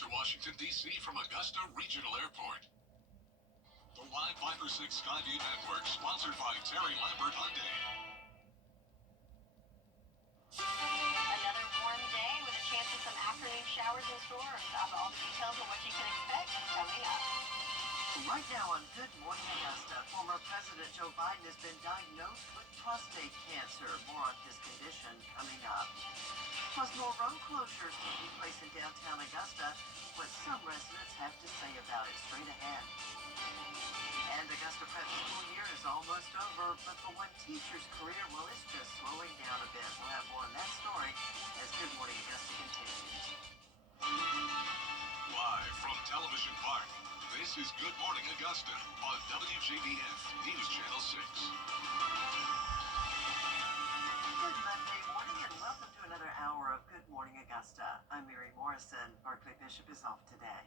to Washington, D.C. from Augusta Regional Airport. The Live 5 or 6 Skyview Network, sponsored by Terry Lambert Hyundai. Another warm day with a chance of some afternoon showers and storms. I'll have all the details on what you can expect coming up. Right now on Good Morning Augusta, former President Joe Biden has been diagnosed with prostate cancer. More on his condition coming up. Plus, more road closures taking place in downtown Augusta, what some residents have to say about it straight ahead. And Augusta Prep school year is almost over, but for one teacher's career, well, it's just slowing down a bit. We'll have more on that story as Good Morning Augusta continues. Live from Television Park, this is Good Morning Augusta on WJBF News Channel 6. Good Monday morning and welcome to another hour of Good Morning Augusta. I'm Mary Morrison. Barclay Bishop is off today.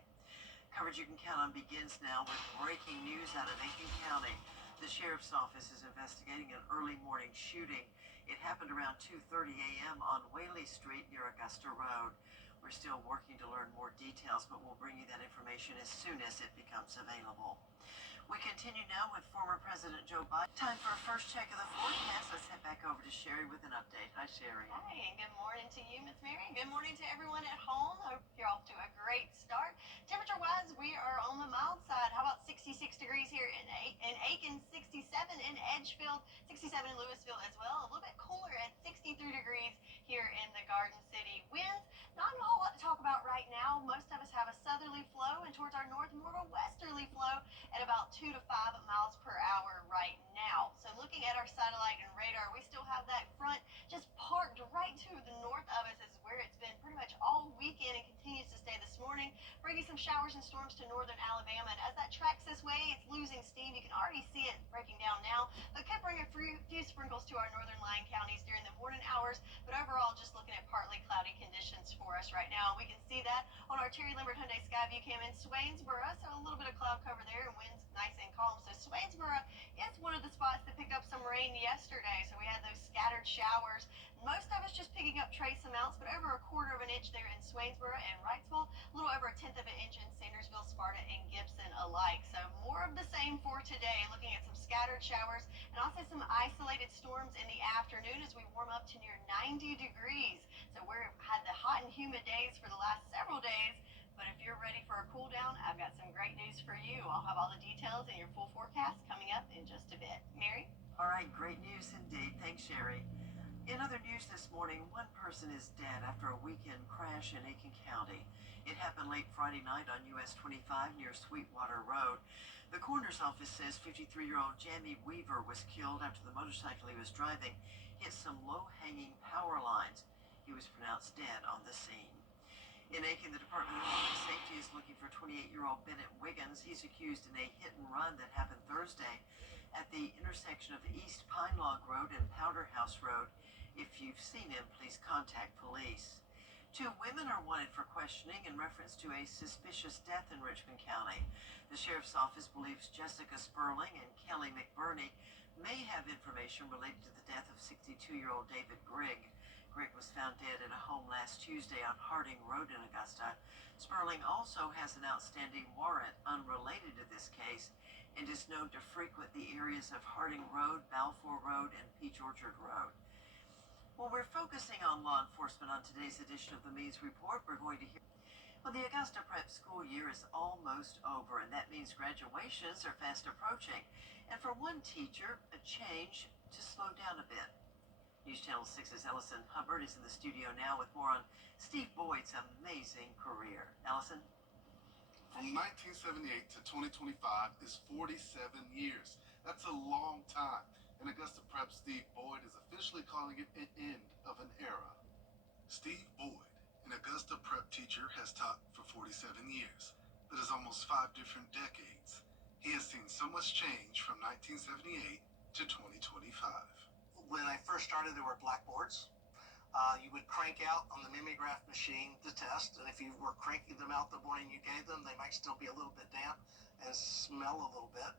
Coverage you can count on begins now with breaking news out of Aiken County. The Sheriff's Office is investigating an early morning shooting. It happened around 2:30 a.m. on Whaley Street near Augusta Road. We're still working to learn more details, but we'll bring you that information as soon as it becomes available. We continue now with former President Joe Biden. Time for a first check of the forecast. Let's head back over to Sherry with an update. Hi, Sherry. Hi, and good morning to you, Miss Mary. Good morning to everyone at home. Hope you're off to a great start. Temperature-wise, we are on the mild side. How about 66 degrees here in Aiken, 67 in Edgefield, 67 in Louisville as well. A little bit cooler at 63 degrees here in the Garden City. Winds, not a whole lot to talk about right now. Most of us have a southerly flow, and towards our north, more of a westerly flow at about 2 to 5 miles per hour right now. So looking at our satellite and radar, we still have that front just parked right to the north of us. This is where it's been pretty much all weekend and continues to stay this morning, bringing some showers and storms to northern Alabama. And as that tracks this way, it's losing steam. You can already see it breaking down now, but could bring a few sprinkles to our northern line counties during the morning hours. But overall, just looking at partly cloudy conditions for us right now. We can see that on our Terry Lambert Hyundai Skyview cam in Swainsboro. So a little bit of cloud cover there and winds nice and calm. So Swainsboro is one of the spots that picked up some rain yesterday. So we had those scattered showers. Most of us just picking up trace amounts, but over a quarter of an inch there in Swainsboro and Wrightsville, a little over a tenth of an inch in Sandersville, Sparta, and Gibson alike. So more of the same for today, looking at some scattered showers and also some isolated storms in the afternoon as we warm up to near 90 degrees. So we've had the hot and humid days for the last several days. But if you're ready for a cool down, I've got some great news for you. I'll have all the details and your full forecast coming up in just a bit. Mary? All right, great news indeed. Thanks, Sherry. In other news this morning, one person is dead after a weekend crash in Aiken County. It happened late Friday night on US 25 near Sweetwater Road. The coroner's office says 53-year-old Jamie Weaver was killed after the motorcycle he was driving hit some low-hanging power lines. He was pronounced dead on the scene. In Aiken, the Department of Public Safety is looking for 28-year-old Bennett Wiggins. He's accused in a hit-and-run that happened Thursday at the intersection of East Pine Log Road and Powder House Road. If you've seen him, please contact police. 2 women are wanted for questioning in reference to a suspicious death in Richmond County. The Sheriff's Office believes Jessica Sperling and Kelly McBurney may have information related to the death of 62-year-old David Grigg. Grigg was found dead at a home last Tuesday on Harding Road in Augusta. Sperling also has an outstanding warrant unrelated to this case and is known to frequent the areas of Harding Road, Balfour Road, and Peach Orchard Road. Well, we're focusing on law enforcement on today's edition of the Means Report. We're going to hear... Well, the Augusta Prep school year is almost over, and that means graduations are fast approaching. And for one teacher, a change to slow down a bit. News Channel 6's Ellison Hubbard is in the studio now with more on Steve Boyd's amazing career. Ellison? From 1978 to 2025 is 47 years. That's a long time. And Augusta Prep Steve Boyd is officially calling it an end of an era. Steve Boyd, an Augusta Prep teacher, has taught for 47 years. That is almost 5 different decades. He has seen so much change from 1978 to 2025. When I first started, there were blackboards. You would crank out on the mimeograph machine the test, and if you were cranking them out the morning you gave them, they might still be a little bit damp and smell a little bit.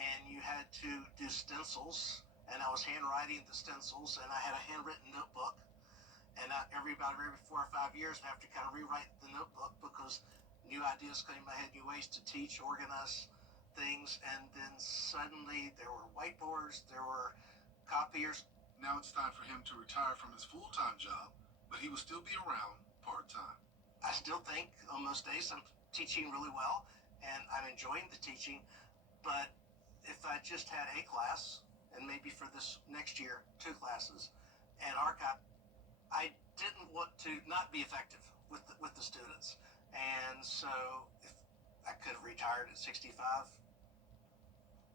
And you had to do stencils, and I was handwriting the stencils, and I had a handwritten notebook. and every 4 or 5 years, I have to kind of rewrite the notebook because new ideas came in my head, new ways to teach, organize things, and then suddenly there were whiteboards, there were copiers. Now it's time for him to retire from his full-time job, but he will still be around part-time. I still think on most days I'm teaching really well, and I'm enjoying the teaching, but if I just had a class, and maybe for this next year, 2 classes, and archive, I didn't want to not be effective with the students. And so if I could have retired at 65,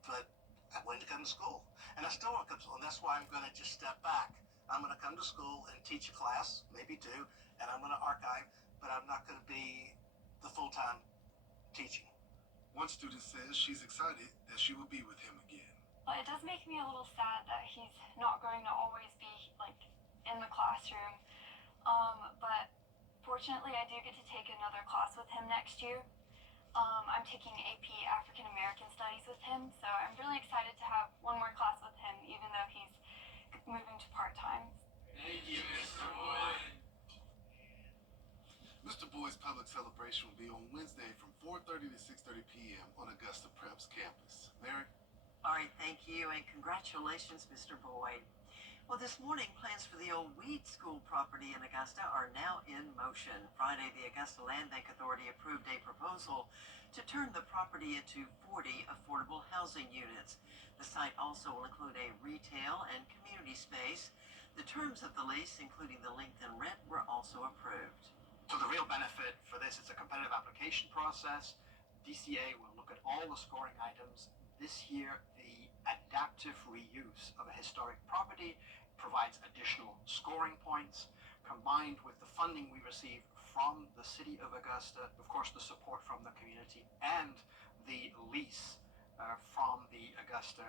but I wanted to come to school. And I still want to come to school, and that's why I'm going to just step back. I'm going to come to school and teach a class, maybe 2, and I'm going to archive, but I'm not going to be the full-time teaching. One student says she's excited that she will be with him again. Well, it does make me a little sad that he's not going to always be like in the classroom. But fortunately, I do get to take another class with him next year. I'm taking AP African American Studies with him, so I'm really excited to have one more class with him, even though he's moving to part-time. Thank you, Mr. Boyd. Mr. Boyd's public celebration will be on Wednesday from 4:30 to 6:30 p.m. on Augusta Prep's campus. Mary? All right, thank you, and congratulations, Mr. Boyd. Well, this morning, plans for the old Weed School property in Augusta are now in motion. Friday, the Augusta Land Bank Authority approved a proposal to turn the property into 40 affordable housing units. The site also will include a retail and community space. The terms of the lease, including the length and rent, were also approved. So the real benefit for this is a competitive application process. DCA will look at all the scoring items. This year, the adaptive reuse of a historic property provides additional scoring points, combined with the funding we receive from the City of Augusta, of course the support from the community, and the lease from the Augusta,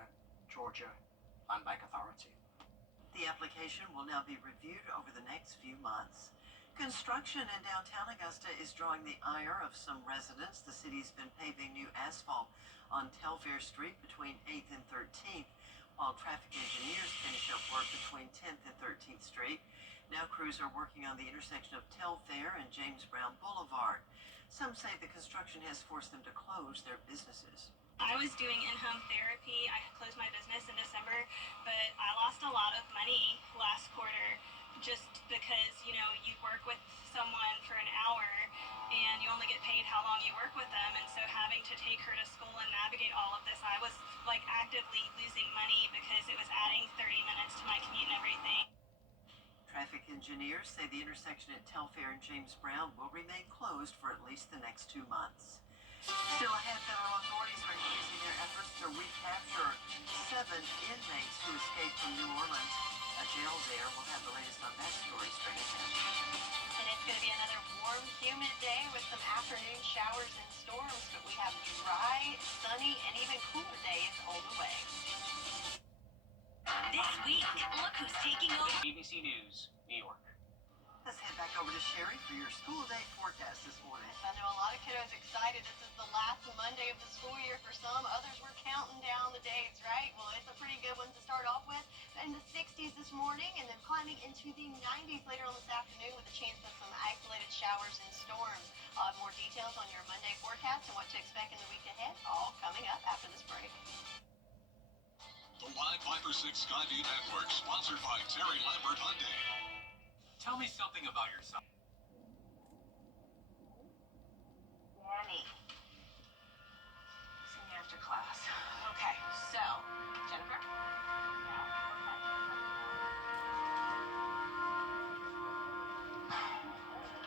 Georgia Land Bank Authority. The application will now be reviewed over the next few months. Construction in downtown Augusta is drawing the ire of some residents. The city's been paving new asphalt on Telfair Street between 8th and 13th, while traffic engineers finish up work between 10th and 13th Street. Now crews are working on the intersection of Telfair and James Brown Boulevard. Some say the construction has forced them to close their businesses. I was doing in-home therapy. I closed my business in December, but I lost a lot of money last quarter just because, you work with someone for an hour and you only get paid how long you work with them. And so having to take her to school and navigate all of this, I was actively losing money because it was adding 30 minutes to my commute and everything. Traffic engineers say the intersection at Telfair and James Brown will remain closed for at least the next 2 months. Still ahead, federal authorities are increasing their efforts to recapture 7 inmates who escaped from New Orleans. A jail there will have the latest on that story straight ahead. And it's going to be another warm, humid day with some afternoon showers and storms, but we have dry, sunny, and even cooler days on the way. This week, look who's taking over. ABC News, New York. Let's head back over to Sherry for your school day forecast this morning. I know a lot of kiddos excited. This is the last Monday of the school year for some. Others were counting down the days, right? Well, it's a pretty good one to start off with. In the 60s this morning, and then climbing into the 90s later on this afternoon with a chance of some isolated showers and storms. I'll have more details on your Monday forecast and what to expect in the week ahead, all coming up after this break. The Live 5 or 6 Skyview Network, sponsored by Terry Lambert Hyundai. Tell me something about yourself. Danny. See me after class. Okay, so, Jennifer?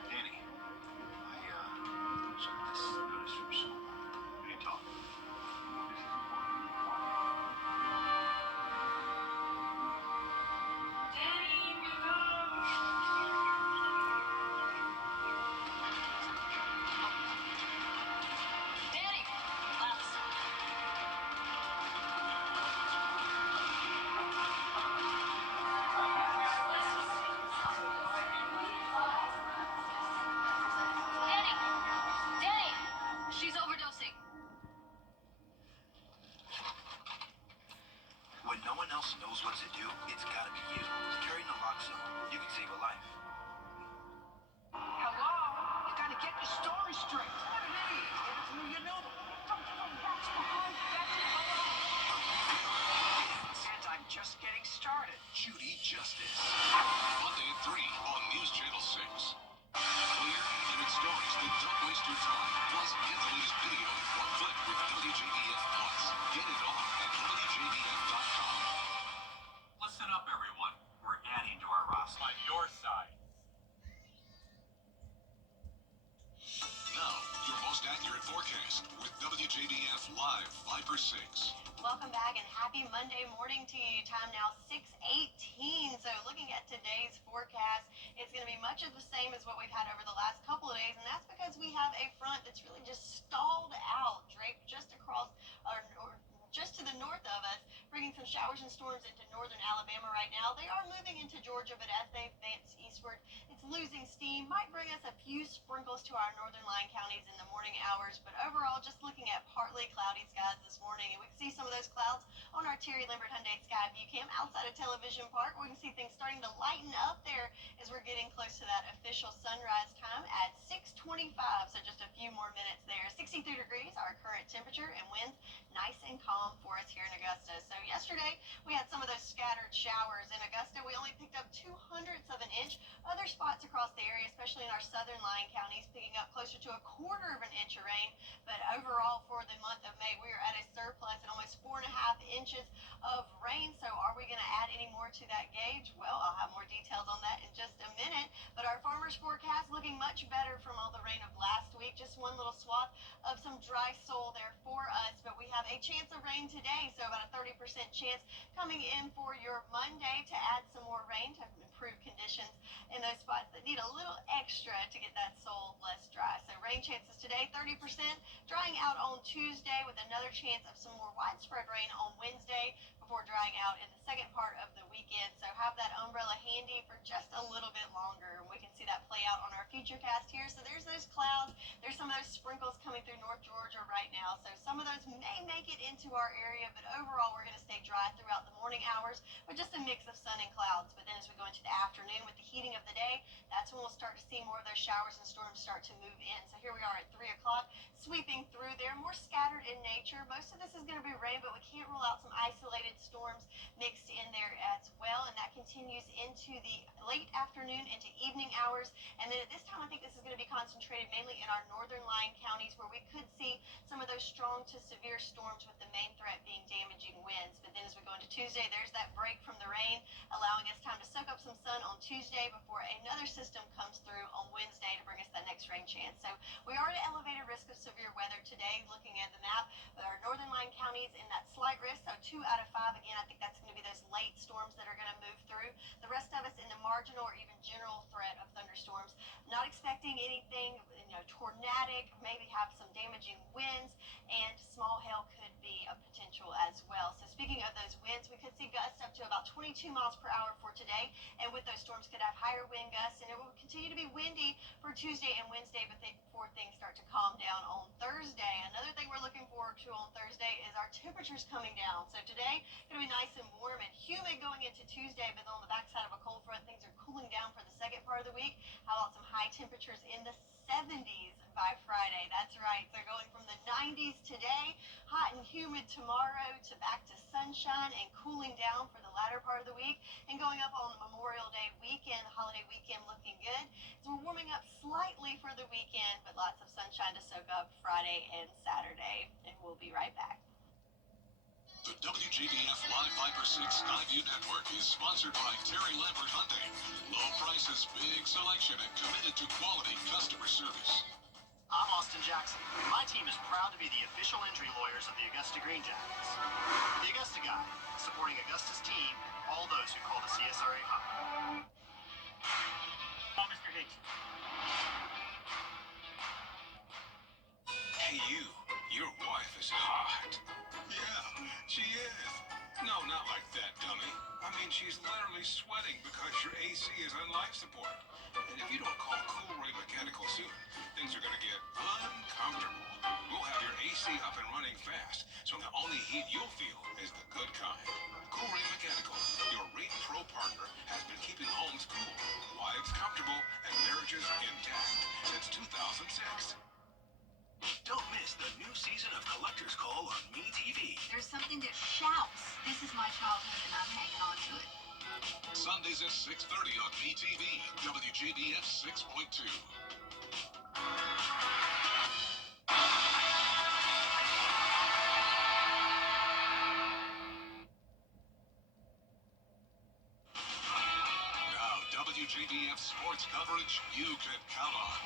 Danny, I checked this notice from someone. We need to talk. This is important. Danny! Class. Danny! Danny! WJBF Live Viper 6. Welcome back and happy Monday morning to you. Time now 6:18. So looking at today's forecast, it's going to be much of the same as what we've had over the last couple of days, and that's because we have a front that's really just stalled out, draped just across or just to the north of us, bringing some showers and storms into northern Alabama right now. They are moving into Georgia, but as they advance eastward, it's losing steam. Might bring us a few sprinkles to our northern line counties in the morning hours, but overall, just looking at partly cloudy skies this morning, and we can see some of those clouds on our Terry Lambert Hyundai Sky View Cam outside of Television Park. We can see things starting to lighten up there as we're getting close to that official sunrise time at 6:25, so just a few more minutes there. 63 degrees, our current temperature, and winds nice and calm for us here in Augusta. So yesterday, we had some of those scattered showers in Augusta. We only picked up 2/100 of an inch. Other spots across the area, especially in our southern line counties, picking up closer to 1/4 of an inch of rain. But overall, for the month of May, we are at a surplus at almost 4.5 inches of rain. So are we going to add any more to that gauge? Well, I'll have more details on that in just a minute. But our farmers forecast looking much better from all the rain of last week. Just one little swath of some dry soil there for us. But we have a chance of rain today, so about a 30% chance coming in for your Monday to add some more rain to improve conditions in those spots that need a little extra to get that soil less dry. So rain chances today, 30%, drying out on Tuesday with another chance of some more widespread rain on Wednesday before drying out in the second part of the weekend. So have that umbrella handy for just a little bit longer, and we can see that play out on our futurecast here. So there's those clouds. There's some of those sprinkles coming through North Georgia right now. So some of those may make it into our area, but overall we're going to stay dry throughout the morning hours with just a mix of sun and clouds. But then as we go into the afternoon with the heating of the day, that's when we'll start to see more of those showers and storms start to move in. So here we are at 3 o'clock, sweeping through there, more scattered in nature. Most of this is going to be rain, but we can't rule out some isolated storms mixed in there as well, and that continues into the late afternoon into evening hours. And then at this time, I think this is going to be concentrated mainly in our northern line counties, where we could see some of those strong to severe storms, with the main threat being damaging winds. But then as we go into Tuesday, there's that break from the rain, allowing us time to soak up some sun on Tuesday before another system comes through on Wednesday to bring us that next rain chance. So we are at an elevated risk of severe weather today, looking at the map, with our northern line counties in that slight risk. So 2 out of 5, again, I think that's going to be those late storms that are going to move through. The rest of us in the marginal or even general threat of thunderstorms. Not expecting anything, tornadic, maybe have some damaging winds, and small hail could be a potential as well. So speaking of those winds, we could see gusts up to about 22 miles per hour for today, and with those storms could have higher wind gusts, and it will continue to be windy for Tuesday and Wednesday, but before things start to calm down on Thursday. Another thing we're looking forward to on Thursday is our temperatures coming down. So today, going to be nice and warm and humid going into Tuesday, but on the backside of a cold front, things are cooling down for the second part of the week. How about some high temperatures in the 70s by Friday? That's right. They're going from the 90s today, hot and humid tomorrow, to back to sunshine and cooling down for the latter part of the week, and going up on Memorial Day weekend, holiday weekend, looking good. So we're warming up slightly for the weekend, but lots of sunshine to soak up Friday and Saturday. And we'll be right back. The WJBF Live Viper 6 Skyview Network is sponsored by Terry Lambert Hyundai. Low prices, big selection, and committed to quality customer service. I'm Austin Jackson. My team is proud to be the official injury lawyers of the Augusta Green Jackets. The Augusta Guy, supporting Augusta's team, all those who call the CSRA home. Oh, Mr. Higgs. Hey, your wife is hot. Yeah, she is. No, not like that, dummy. I mean, she's literally sweating because your AC is on life support. And if you don't call Cool Ray Mechanical soon, things are going to get uncomfortable. We'll have your AC up and running fast, so the only heat you'll feel is the good kind. Cool Ray Mechanical, your Rate Pro partner, has been keeping homes cool, wives comfortable, and marriages intact since 2006. Don't miss the new season of Collector's Call on MeTV. There's something that shouts, "This is my childhood and I'm hanging on to it." Sundays at 6:30 on MeTV, WJBF 6.2. Now, WJBF sports coverage you can count on.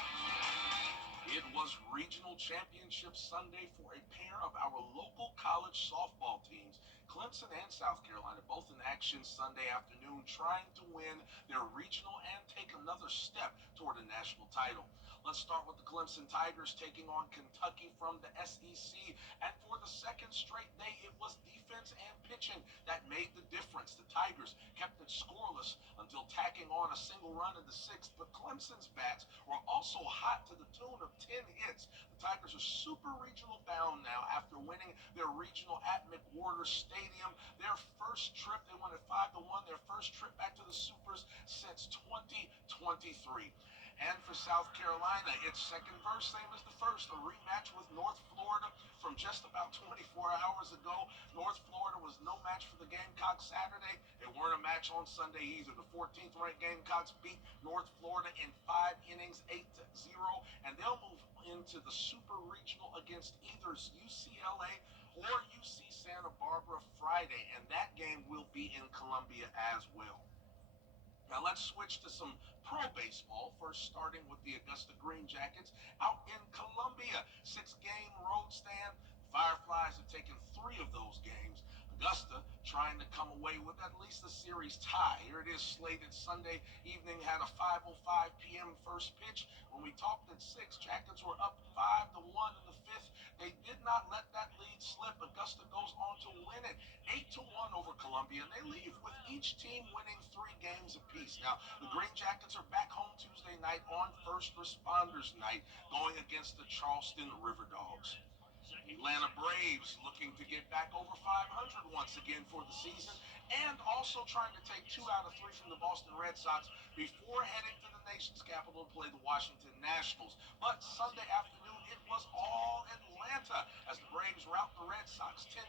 It was regional championship Sunday for a pair of our local college softball teams. Clemson and South Carolina both in action Sunday afternoon, trying to win their regional and take another step toward a national title. Let's start with the Clemson Tigers taking on Kentucky from the SEC. And for the second straight day, it was defense and pitching that made the difference. The Tigers kept it scoreless until tacking on a single run in the sixth, but Clemson's bats were also hot to the tune of 10 hits. The Tigers are super regional bound now after winning their regional at McWhorter Stadium. Their first trip, they won at 5-1, their first trip back to the Supers since 2023. And for South Carolina, its second verse, same as the first, a rematch with North Florida from just about 24 hours ago. North Florida was no match for the Gamecocks Saturday. They weren't a match on Sunday either. The 14th ranked Gamecocks beat North Florida in 5 innings, 8-0, and they'll move into the Super Regional against either UCLA or UC Santa Barbara Friday, and that game will be in Columbia as well. Now let's switch to some pro baseball, first starting with the Augusta Green Jackets out in Columbia. 6-game road stand. Fireflies have taken 3 of those games. Augusta trying to come away with at least the series tie. Here it is slated Sunday evening, had a 5:05 p.m. first pitch. When we talked at 6, Jackets were up 5-1 in the 5th. They did not let that lead slip. Augusta goes on to win it 8-1 over Columbia, and they leave with each team winning 3 games apiece. Now, the Green Jackets are back home Tuesday night on First Responders Night, going against the Charleston River Dogs. Atlanta Braves looking to get back over 500 once again for the season, and also trying to take 2 out of 3 from the Boston Red Sox before heading to the nation's capital to play the Washington Nationals. But Sunday afternoon, it was all Atlanta as the Braves rout the Red Sox 10-4.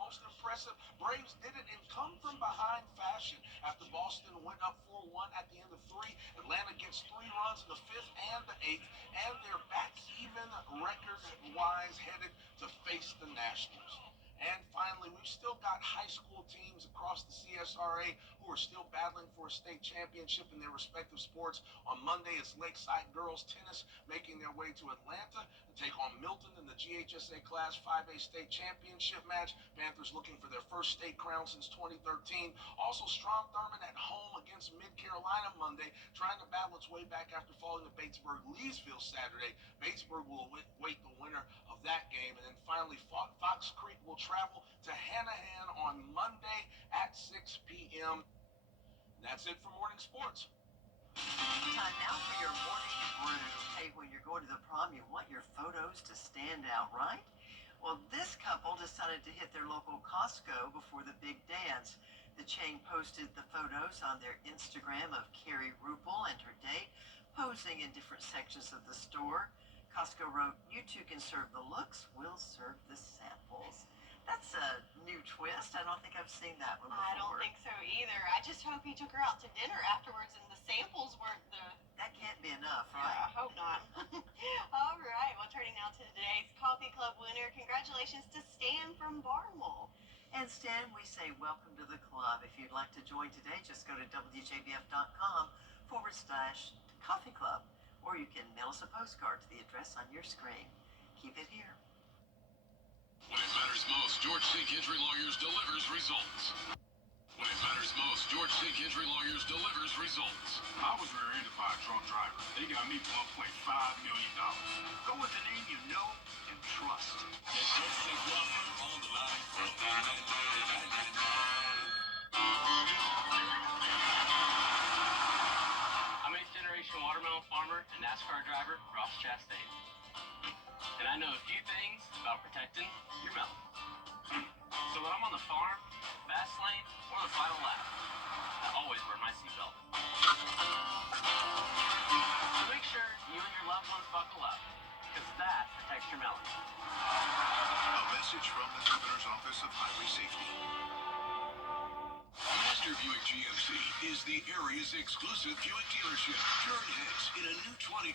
Most impressive, Braves did it in come-from-behind fashion after Boston went up 4-1 at the end of 3. Atlanta gets 3 runs in the 5th and the 8th, and they're back even record-wise headed to face the Nationals. And finally, we've still got high school teams across the CSRA who are still battling for a state championship in their respective sports. On Monday, it's Lakeside Girls Tennis making their way to Atlanta to take on Milton in the GHSA Class 5A State Championship match. Panthers looking for their first state crown since 2013. Also, Strom Thurmond at home against Mid-Carolina Monday, trying to battle its way back after falling to Batesburg-Leesville Saturday. Batesburg will await the winner of that game. And then finally, Fox Creek will travel to Hanahan on Monday at 6 p.m. That's it for morning sports. Time now for your morning brew. Hey, when you're going to the prom, you want your photos to stand out, right? Well, this couple decided to hit their local Costco before the big dance. The chain posted the photos on their Instagram of Carrie Rupel and her date, posing in different sections of the store. Costco wrote, "You two can serve the looks, we'll serve the samples." That's a new twist. I don't think I've seen that one before. I don't think so either. I just hope he took her out to dinner afterwards and the samples weren't the... That can't be enough, right? Yeah, I hope not. All right, well, turning now to today's Coffee Club winner. Congratulations to Stan from Barnwell. And Stan, we say welcome to the club. If you'd like to join today, just go to WJBF.com/Coffee Club, or you can mail us a postcard to the address on your screen. Keep it here. When it matters most, George C. Gidry Lawyers delivers results. When it matters most, George C. Gidry Lawyers delivers results. I was rear-ended by a drunk driver. They got me $1.5 million. Go with the name you know and trust. I'm 8th-generation watermelon farmer and NASCAR driver Ross Chastain. And I know a few things about protecting your melon. So when I'm on the farm, fast lane, or the final lap, I always wear my seatbelt. So make sure you and your loved ones buckle up, because that protects your melon. A message from the Governor's Office of Highway Safety. Master Buick GMC GMC is the area's exclusive Buick dealership. Turn heads in a new 2025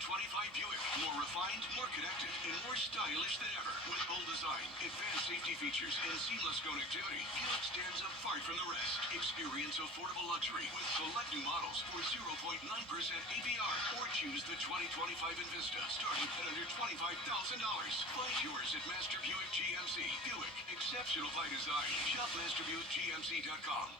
Buick. More refined, more connected, and more stylish than ever. With bold design, advanced safety features, and seamless connectivity, Buick stands apart from the rest. Experience affordable luxury with select new models for 0.9% APR. Or choose the 2025 Envista, starting at under $25,000. Find yours at Master Buick GMC. Buick, exceptional by design. Shop MasterBuickGMC.com.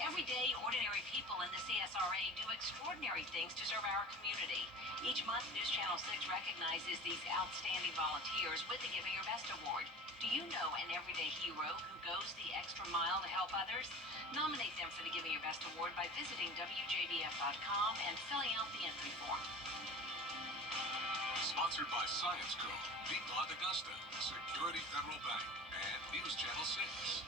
Every day, ordinary people in the CSRA do extraordinary things to serve our community. Each month, News Channel 6 recognizes these outstanding volunteers with the Giving Your Best Award. Do you know an everyday hero who goes the extra mile to help others? Nominate them for the Giving Your Best Award by visiting WJBF.com and filling out the entry form. Sponsored by Science Co., People at Augusta, Security Federal Bank, and News Channel 6.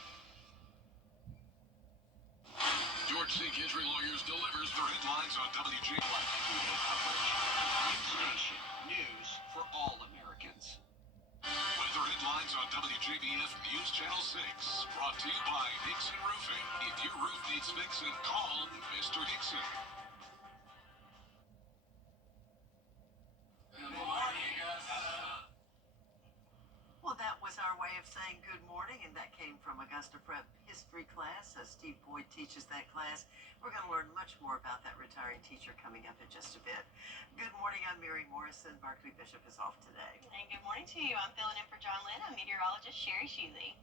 George C. Gentry Lawyers delivers the headlines on WJBF. News station. News for all Americans. Weather headlines on WJBF News Channel 6. Brought to you by Hickson Roofing. If your roof needs fixing, call Mr. Hickson. Good morning, Augusta. Well, that was our way of saying good morning, and that came from Augusta Prep history class. Steve Boyd teaches that class. We're going to learn much more about that retiring teacher coming up in just a bit. Good morning, I'm Mary Morrison. Barclay Bishop is off today. And good morning to you. I'm filling in for John Lynn. I'm meteorologist Sherry Sheely.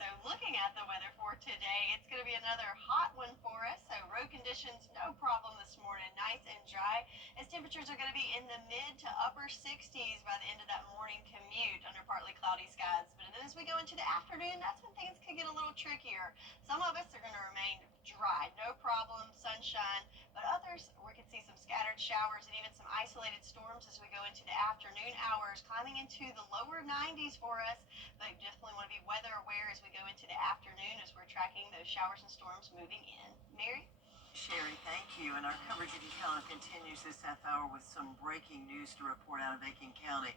So looking at the weather for today, it's going to be another hot one for us. So road conditions, no problem this morning, nice and dry, as temperatures are going to be in the mid to upper 60s by the end of that morning commute under partly cloudy skies. But then as we go into the afternoon, that's when things could get a little trickier. Some of us are going to remain dry, no problem, sunshine, but others we could see some scattered showers and even some isolated storms as we go into the afternoon hours, climbing into the lower 90s for us. But definitely want to be weather aware as we go into the afternoon as we're tracking those showers and storms moving in. Mary? Sherry, thank you. And our coverage of DeKalb continues this half hour with some breaking news to report out of Aiken County.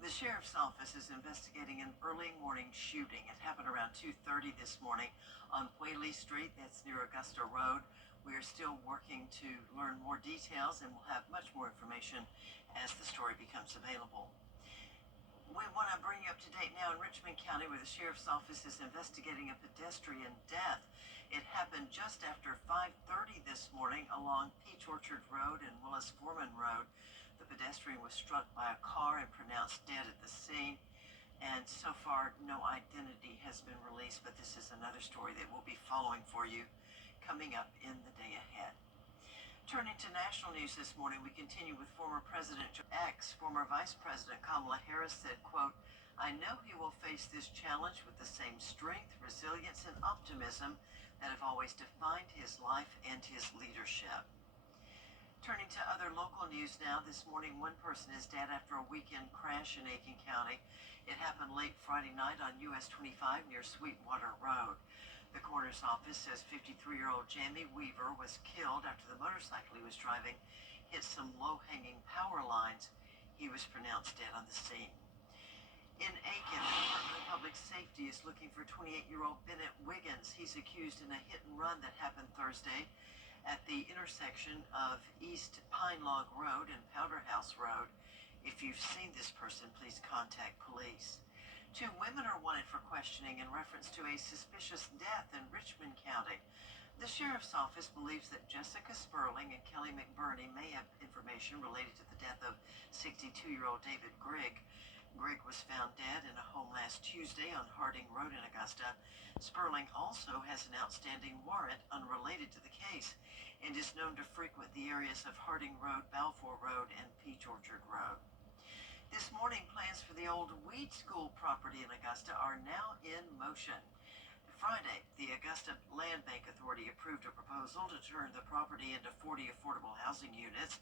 The sheriff's office is investigating an early morning shooting. It happened around 2:30 this morning on Whaley Street. That's near Augusta Road. We are still working to learn more details, and we'll have much more information as the story becomes available. We want to bring you up to date now in Richmond County, where the sheriff's office is investigating a pedestrian death. It happened just after 5:30 this morning along Peach Orchard Road and Willis Foreman Road. The pedestrian was struck by a car and pronounced dead at the scene. And so far, no identity has been released, but this is another story that we'll be following for you coming up in the day ahead. Turning to national news this morning, we continue with former President former Vice President Kamala Harris said, quote, "I know he will face this challenge with the same strength, resilience, and optimism that have always defined his life and his leadership." Turning to other local news now, this morning one person is dead after a weekend crash in Aiken County. It happened late Friday night on US 25 near Sweetwater Road. The coroner's office says 53-year-old Jamie Weaver was killed after the motorcycle he was driving hit some low-hanging power lines. He was pronounced dead on the scene. In Aiken, the Department of Public Safety is looking for 28-year-old Bennett Wiggins. He's accused in a hit-and-run that happened Thursday at the intersection of East Pine Log Road and Powder House Road. If you've seen this person, please contact police. 2 women are wanted for questioning in reference to a suspicious death in Richmond County. The sheriff's office believes that Jessica Sperling and Kelly McBurney may have information related to the death of 62-year-old David Grigg. Grigg was found dead in a home last Tuesday on Harding Road in Augusta. Sperling also has an outstanding warrant unrelated to the case and is known to frequent the areas of Harding Road, Balfour Road, and Peach Orchard Road. This morning, plans for the old Weed School property in Augusta are now in motion. Friday, the Augusta Land Bank Authority approved a proposal to turn the property into 40 affordable housing units.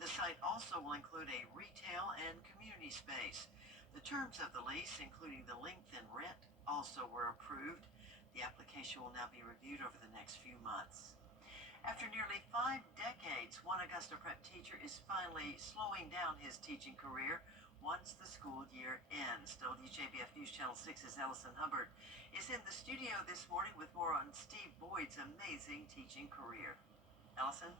The site also will include a retail and community space. The terms of the lease, including the length and rent, also were approved. The application will now be reviewed over the next few months. After nearly 5 decades, one Augusta Prep teacher is finally slowing down his teaching career once the school year ends. WJBF News Channel 6's Allison Hubbard is in the studio this morning with more on Steve Boyd's amazing teaching career. Ellison?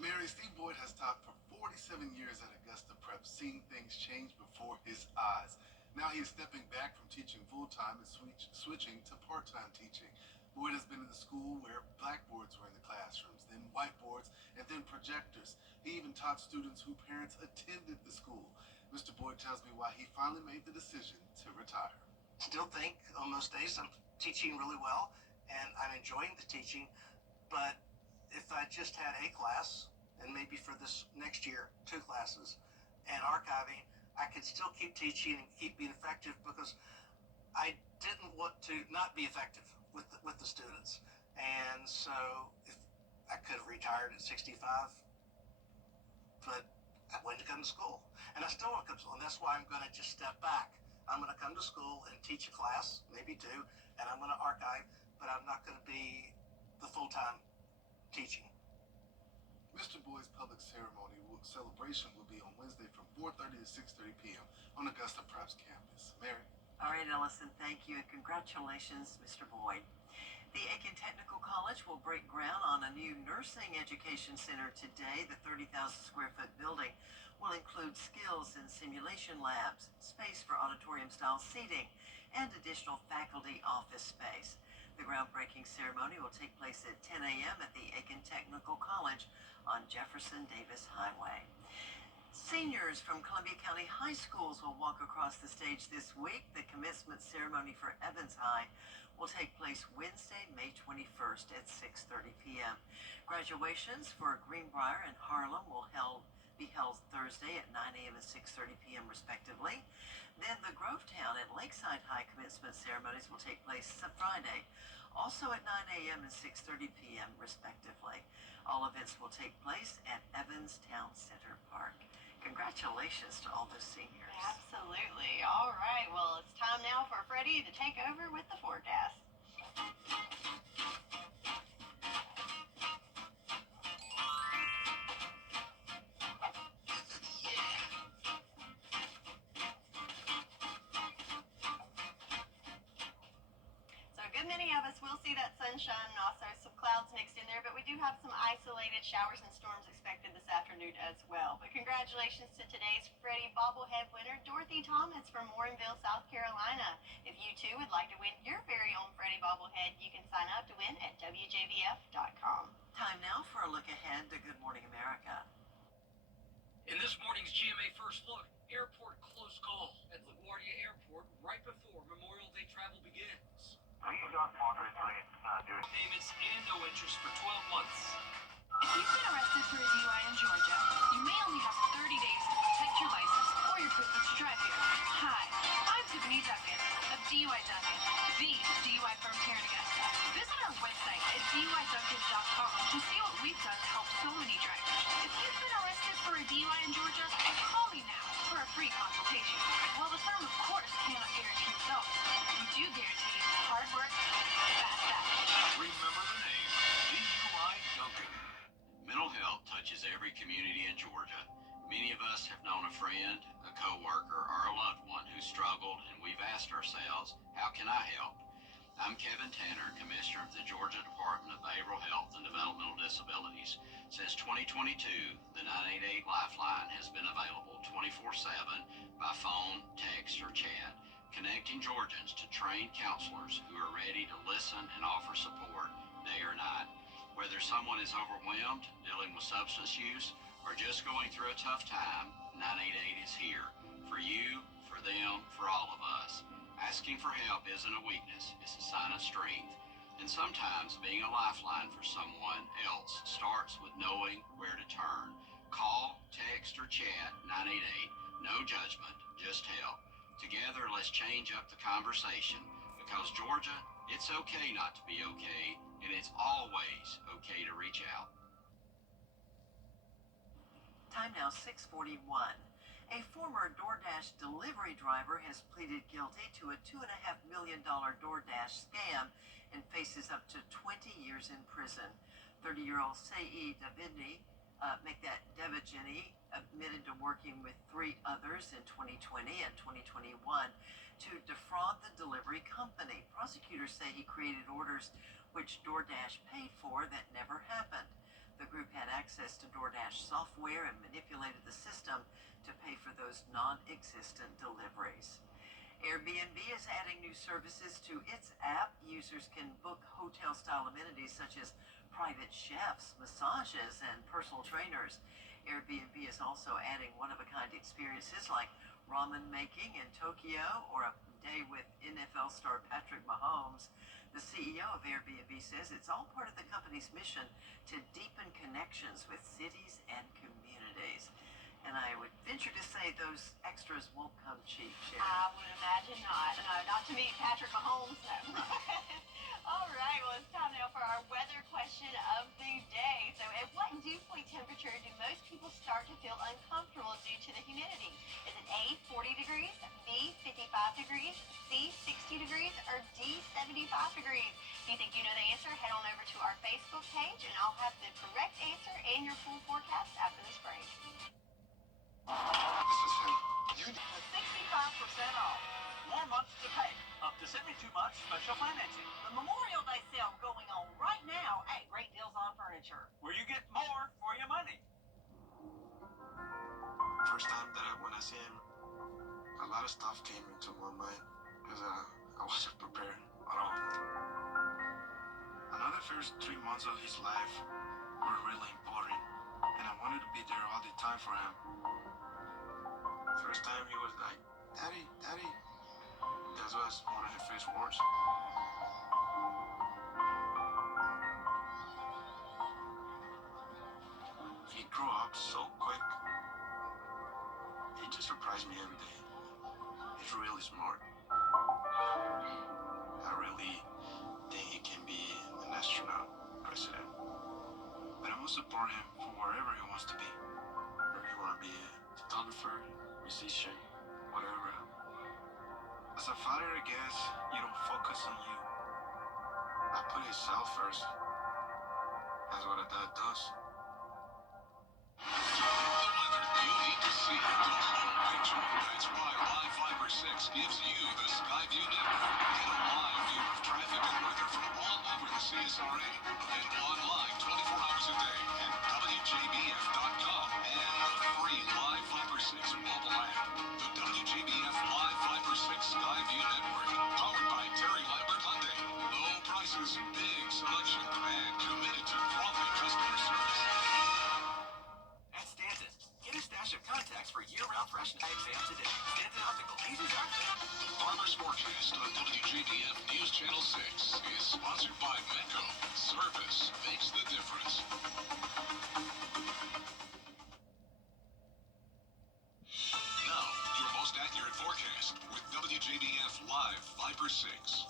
Mary, Steve Boyd has taught for 47 years at Augusta Prep, seeing things change before his eyes. Now he is stepping back from teaching full-time and switching to part-time teaching. Boyd has been in the school where blackboards were in the classrooms, then whiteboards, and then projectors. He even taught students whose parents attended the school. Mr. Boyd tells me why he finally made the decision to retire. Still think on most days I'm teaching really well and I'm enjoying the teaching, but if I just had a class and maybe for this next year 2 classes and archiving, I could still keep teaching and keep being effective because I didn't want to not be effective with the students. And so if I could have retired at 65, but I wanted to come to school and I still want to come to school, and that's why I'm going to just step back. I'm going to come to school and teach a class, maybe 2, and I'm going to archive, but I'm not going to be the full-time teaching. Mr. Boyd's public celebration will be on Wednesday from 4:30 to 6:30 p.m. on Augusta Prep's campus. Mary? All right, Ellison, thank you, and congratulations, Mr. Boyd. The Aiken Technical College will break ground on a new nursing education center today. The 30,000 square foot building will include skills and simulation labs, space for auditorium-style seating, and additional faculty office space. The groundbreaking ceremony will take place at 10 a.m. at the Aiken Technical College on Jefferson Davis Highway. Seniors from Columbia County High Schools will walk across the stage this week. The commencement ceremony for Evans High will take place Wednesday, May 21st at 6:30 p.m. Graduations for Greenbrier and Harlem will be held Thursday at 9 a.m. and 6:30 p.m. respectively. Then the Grovetown and Lakeside High commencement ceremonies will take place Friday, also at 9 a.m. and 6:30 p.m. respectively. All events will take place at Evans Town Center Park. Congratulations to all those seniors. Absolutely. All right. Well, it's time now for Freddie to take over with the forecast. Many of us will see that sunshine and also some clouds mixed in there, but we do have some isolated showers and storms expected this afternoon as well. But congratulations to today's Freddie bobblehead winner, Dorothy Thomas from Warrenville, South Carolina. If you too would like to win your very own Freddie bobblehead, you can sign up to win at WJBF.com. Time now for a look ahead to Good Morning America. In this morning's GMA First Look, airport close call at LaGuardia Airport right before Memorial Day travel begins. Payments and no interest for 12 months. If you've been arrested for a DUI in Georgia, you may only have 30 days to protect your license or your privilege to drive here. Hi, I'm Tiffany Duncan of DUI Duncan, the DUI firm here in Augusta. Visit our website at DUIDuncans.com to see what we've done to help so many drivers. If you've been arrested for a DUI in Georgia, call me now for a free consultation. While the firm, of course, cannot guarantee results, we do guarantee hard work, fast action. Remember the name, DUI Duncan. Mental health touches every community in Georgia. Many of us have known a friend, a coworker, or a loved one who struggled, and we've asked ourselves, how can I help? I'm Kevin Tanner, Commissioner of the Georgia Department of Behavioral Health and Developmental Disabilities. Since 2022, the 988 Lifeline has been available 24/7 by phone, text, or chat, connecting Georgians to trained counselors who are ready to listen and offer support day or night. Whether someone is overwhelmed, dealing with substance use, or just going through a tough time, 988 is here for you, for them, for all of us. Asking for help isn't a weakness, it's a sign of strength. And sometimes being a lifeline for someone else starts with knowing where to turn. Call, text, or chat 988. No judgment, just help. Together, let's change up the conversation, because Georgia, it's okay not to be okay, and it's always okay to reach out. Time now 6:41. A former DoorDash delivery driver has pleaded guilty to a $2.5 million DoorDash scam and faces up to 20 years in prison. 30-year-old Saeed Devajini admitted to working with 3 others in 2020 and 2021 to defraud the delivery company. Prosecutors say he created orders which DoorDash paid for that never happened. The group had access to DoorDash software and manipulated the system to pay for those non-existent deliveries. Airbnb is adding new services to its app. Users can book hotel-style amenities such as private chefs, massages, and personal trainers. Airbnb is also adding one-of-a-kind experiences like ramen making in Tokyo or a day with NFL star Patrick Mahomes. The CEO of Airbnb says it's all part of the company's mission to deepen connections with cities and communities. And I would venture to say those extras won't come cheap, Sherry. I would imagine not. No, not to meet Patrick Mahomes, no. All right, well, it's time now for our weather question of the day. So at what dew point temperature do most people start to feel uncomfortable due to the humidity? Is it A, 40 degrees, B, 55 degrees, C, 60 degrees, or D, 75 degrees? If you think you know the answer, head on over to our Facebook page, and I'll have the correct answer and your full forecast after this break. This is him. You 65% off. More months to pay. Up to 72 months special financing. The Memorial Day sale going on right now at Great Deals on Furniture. Where you get more for your money. First time when I see him, a lot of stuff came into my mind because I wasn't prepared at all. I know the first 3 months of his life were really important, and I wanted to be there all the time for him. First time he was like, "Daddy, Daddy." That was one of his first words. He grew up so quick. He just surprised me every day. He's really smart. I really think he can be an astronaut, president. But I'm gonna support him for wherever he wants to be. Whether he wanna be a photographer, musician, whatever. As a father, I guess you don't focus on you. I put himself first. That's what a dad does. The weather you need to see the whole picture. That's why Live Fiber 6 gives you the Skyview network. Get a live view of traffic and weather from all over the CSRA. Available online 24 hours a day at WJBF.com and the free Live Fiber 6 mobile app. The WJBF Live Fiber 6 Skyview network. Powered by Terry Lambert Hyundai. Low prices, big selection, and committed to quality customer service. At Stanton, get a stash of contacts for year-round freshness. Exam today. Stanton Optical. Easy something. The Farmer's Forecast on WJBF News Channel 6 is sponsored by Metco. Service makes the difference. Now, your most accurate forecast with WJBF Live Fiber 6.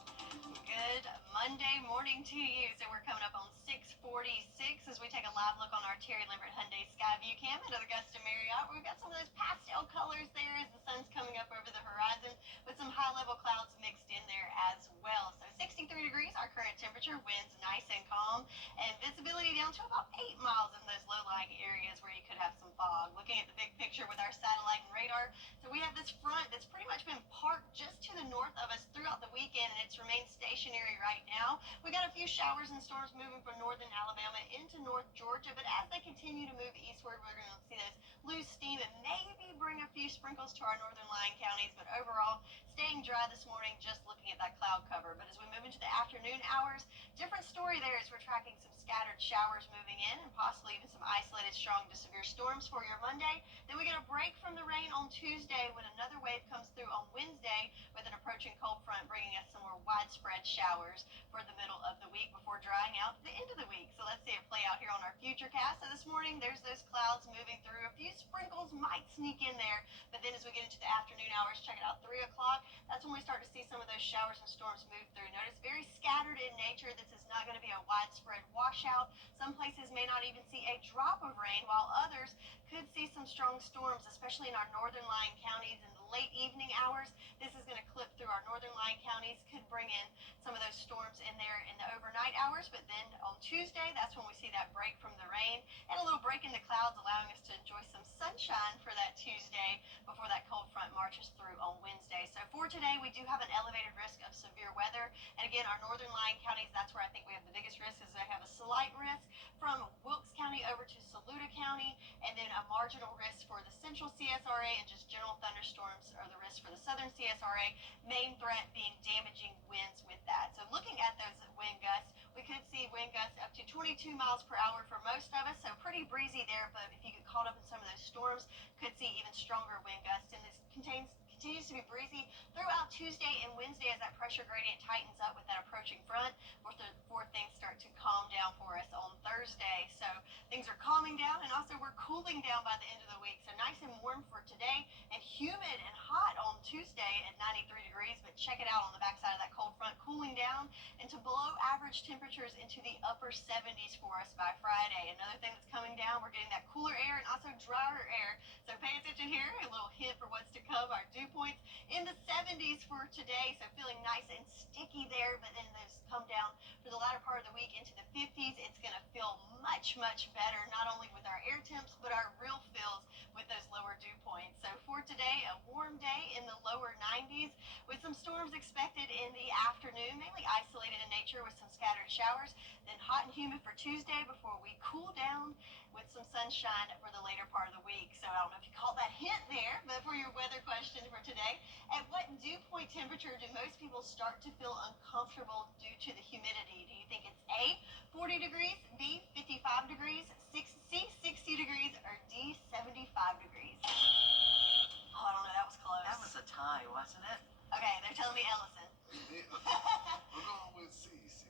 Good Monday morning to you. So we're coming up on 6:46 as we take a live look on our Terry Lambert Hyundai Skyview Cam at Augusta Marriott. We've got some of those pastel colors there as the sun's coming up over the horizon with some high-level clouds mixed in there as well. So 63 degrees, our current temperature, winds nice and calm, and visibility down to about 8 miles in those low-lying areas where you could have some fog. Looking at the big picture with our satellite and radar, so we have this front that's pretty much been parked just to the north of us throughout the weekend, and it's remained stationary right now. We got a few showers and storms moving from northern Alabama into North Georgia, but as they continue to move eastward, we're going to see those lose steam and maybe bring a few sprinkles to our northern lying counties, but overall staying dry this morning just looking at that cloud cover. But as we move into the afternoon hours, different story there as we're tracking some scattered showers moving in and possibly even some isolated strong to severe storms for your Monday. Then we get a break from the rain on Tuesday when another wave comes through on Wednesday with an approaching cold front bringing us some more widespread showers for the middle of the week before drying out at the end of the week. So let's see it play out here on our futurecast. So this morning there's those clouds moving through. A few sprinkles might sneak in there, but then as we get into the afternoon hours, check it out, 3 o'clock, that's when we start to see some of those showers and storms move through. Notice very scattered in nature. This is not going to be a widespread washout. Some places may not even see a drop of rain, while others could see some strong storms, especially in our northern lying counties in the late evening hours. This is going to clip through our northern lying counties, could bring in some of those storms in there in the overnight hours, but then on Tuesday, that's when we see that break from the rain and a little break in the clouds, allowing us to enjoy some sunshine for that Tuesday before that cold front marches through on Wednesday. So for today, we do have an elevated risk of severe weather, and again, our northern lying counties, that's where I think we have the biggest risk, is they have a slight risk from Wilkes County over to Saluda County, and then a marginal risk for the central CSRA, and just general thunderstorms are the risk for the southern CSRA. Main threat being damaging winds with that. So looking at those wind gusts, we could see wind gusts up to 22 miles per hour for most of us, so pretty breezy there, but if you get caught up in some of those storms, could see even stronger wind gusts. And this continues to be breezy throughout Tuesday and Wednesday as that pressure gradient tightens up with that approaching front before things start to calm down for us on Thursday. So things are calming down, and also we're cooling down by the end of the week. So nice and warm for today, and humid and hot on Tuesday at 93 degrees, but check it out on the backside of that cold front, cooling down into below average temperatures into the upper 70s for us by Friday. Another thing that's coming down, we're getting that cooler air and also drier air. So pay attention here, a little hint for what's to come. Our dew points in the 70s for today, so feeling nice and sticky there, but then those come down for the latter part of the week into the 50s. It's going to feel much, much better, not only with our air temps, but our real feels with those lower dew points. So for today, a warm day in the lower 90s with some storms expected in the afternoon, mainly isolated in nature with some scattered showers. Then hot and humid for Tuesday before we cool down with some sunshine for the later part of the week. So I don't know if you caught that hint there, but for your weather question for today, at what dew point temperature do most people start to feel uncomfortable due to the humidity? Do you think it's A, 40 degrees, B, 55 degrees, C, 60 degrees, or D, 75 degrees? Oh, I don't know, that was close. That was a tie, wasn't it? Okay, they're telling me Ellison. We're going with C, 60.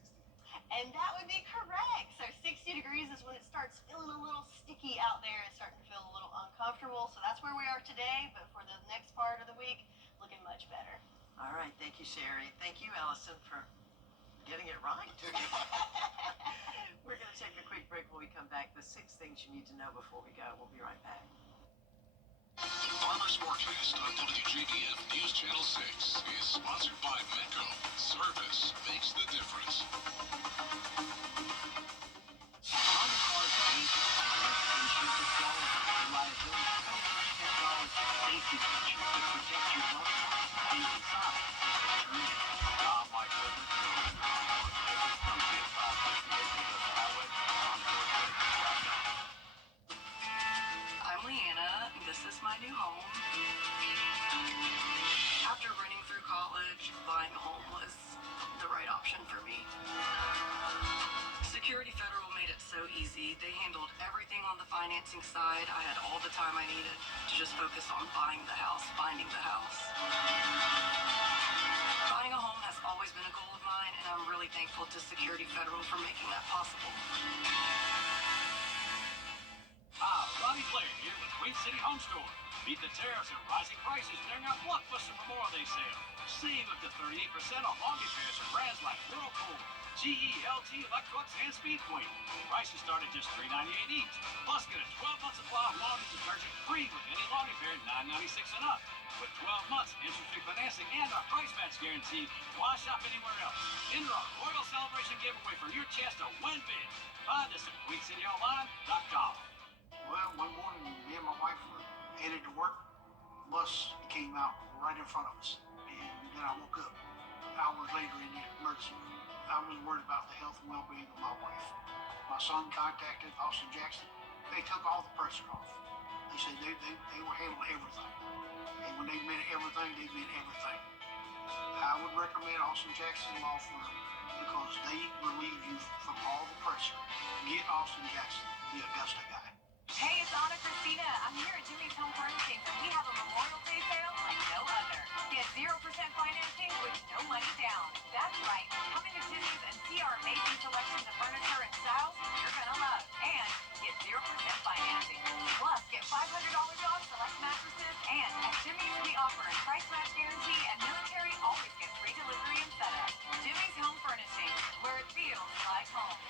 And that would be correct. So 60 degrees is when it starts feeling a little sticky out there. It's starting to feel a little uncomfortable. So that's where we are today. But for the next part of the week, looking much better. All right. Thank you, Sherry. Thank you, Allison, for getting it right. We're going to take a quick break. When we come back, the 6 things you need to know before we go. We'll be right back. Farmers Forecast on WJBF News Channel 6 is sponsored by Metco. Service makes the difference. Honda cars are basic specifications of quality, reliability, technology, safety features that protect your loved ones and inside the dream. I'm Mike Rivers, come see us on 58 US Highway, HondaCoreCreditCard.com. I'm Leanna. This is my new home. After running through college, buying a home was the right option for me. Security Federal made it so easy. They handled everything on the financing side. I had all the time I needed to just focus on buying the house, finding the house. Buying a home has always been a goal of mine, and I'm really thankful to Security Federal for making that possible. Ronnie Blair here with Queen City Home Store. Beat the tariffs and rising prices during our Blockbuster Memorial Day sale. Save up to 38% on lawn repairs from brands like Whirlpool, GE, LG, Electrolux, and Speedqueen. Prices start at just $3.98 each. Plus, get a 12-month supply of laundry detergent free with any lawn repair $9.96 and up. With 12 months interest-free financing and our price match guarantee, why shop anywhere else? Enter our Royal Celebration giveaway for your chance to win big. Find us at QueenCityOnline.com. Well, one morning, me and my wife were headed to work. Bus came out right in front of us. And then I woke up hours later in the emergency room. I was worried about the health and well-being of my wife. My son contacted Austin Jackson. They took all the pressure off. They said they were handling everything. And when they meant everything, they meant everything. I would recommend Austin Jackson Law Firm because they relieve you from all the pressure. Get Austin Jackson, the Augusta guy. Hey, it's Anna Christina. I'm here at Jimmy's Home Furnishings, and we have a Memorial Day sale like no other. Get 0% financing with no money down. That's right. Come into Jimmy's and see our amazing selections of furniture and styles you're going to love. And get 0% financing. Plus, get $500 off select mattresses. And at Jimmy's, we offer a price match guarantee, and military always gets free delivery and setup. Jimmy's Home Furnishings, where it feels like home.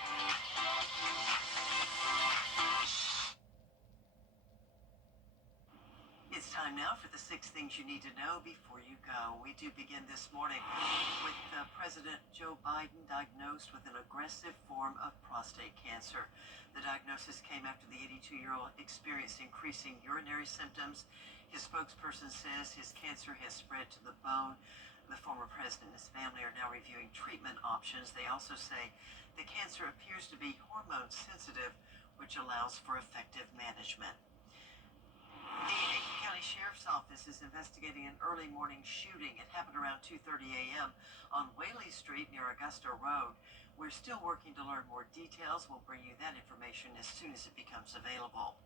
It's time now for the 6 things you need to know before you go. We do begin this morning with President Joe Biden diagnosed with an aggressive form of prostate cancer. The diagnosis came after the 82-year-old experienced increasing urinary symptoms. His spokesperson says his cancer has spread to the bone. The former president and his family are now reviewing treatment options. They also say the cancer appears to be hormone sensitive, which allows for effective management. The Aiken County Sheriff's Office is investigating an early morning shooting. It happened around 2:30 a.m. on Whaley Street near Augusta Road. We're still working to learn more details. We'll bring you that information as soon as it becomes available.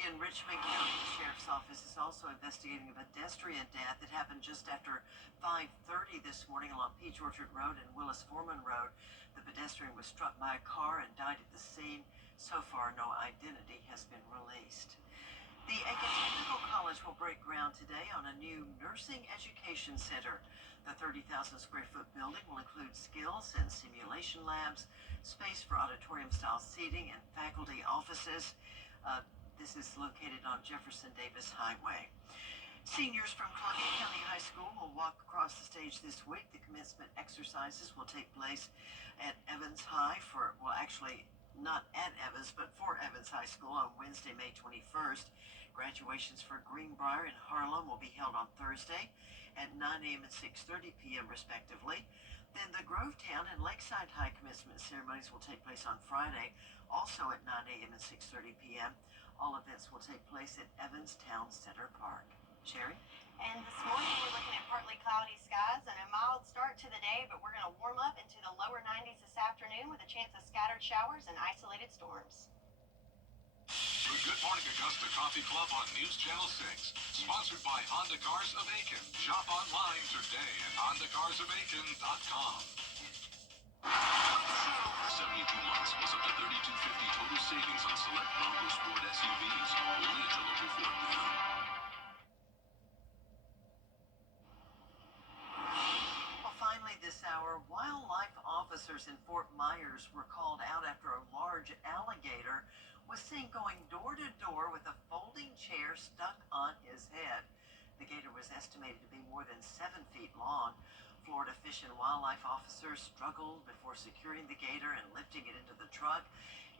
In Richmond County, the Sheriff's Office is also investigating a pedestrian death that happened just after 5:30 this morning along Peach Orchard Road and Willis Foreman Road. The pedestrian was struck by a car and died at the scene. So far, no identity has been released. The Aiken Technical College will break ground today on a new nursing education center. The 30,000 square foot building will include skills and simulation labs, space for auditorium-style seating, and faculty offices. This is located on Jefferson Davis Highway. Seniors from Columbia County High School will walk across the stage this week. The commencement exercises will take place at Evans High not at Evans, but for Evans High School on Wednesday, May 21st. Graduations for Greenbrier and Harlem will be held on Thursday at 9 a.m. and 6:30 p.m. respectively. Then the Grovetown and Lakeside High commencement ceremonies will take place on Friday, also at 9 a.m. and 6:30 p.m. All events will take place at Evans Town Center Park. Sherry? And this morning we're looking at partly cloudy skies and a mild start to the day, but we're going to warm up into the lower 90s this afternoon with a chance of scattered showers and isolated storms. The Good Morning Augusta Coffee Club on News Channel 6. Sponsored by Honda Cars of Aiken. Shop online today at HondaCarsOfAiken.com. 72 months plus up to $3,250 total savings on select Bronco Sport SUVs. Only at your local Ford dealer. Well, finally this hour, wildlife officers in Fort Myers were called out after a large alligator was seen going door to door with a folding chair stuck on his head. The gator was estimated to be more than 7 feet long. Florida Fish and Wildlife officers struggled before securing the gator and lifting it into the truck.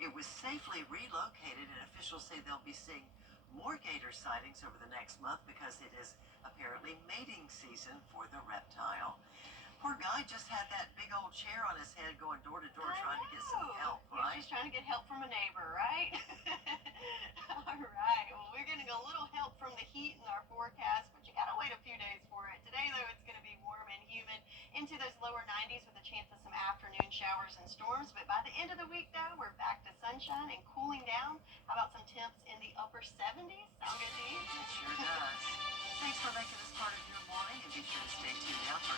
It was safely relocated, and officials say they'll be seeing more gator sightings over the next month because it is apparently mating season for the reptile. Poor guy just had that big old chair on his head going door to door trying to get some help, right? He's just trying to get help from a neighbor, right? All right. Well, we're getting a little help from the heat in our forecast, but you gotta wait a few days for it. Today, though, it's going to be warm and humid into those lower 90s with a chance of some afternoon showers and storms. But by the end of the week, though, we're back to sunshine and cooling down. How about some temps in the upper 70s? Sound good to you? It sure does. Thanks for making this part of your morning, and be sure to stay tuned out for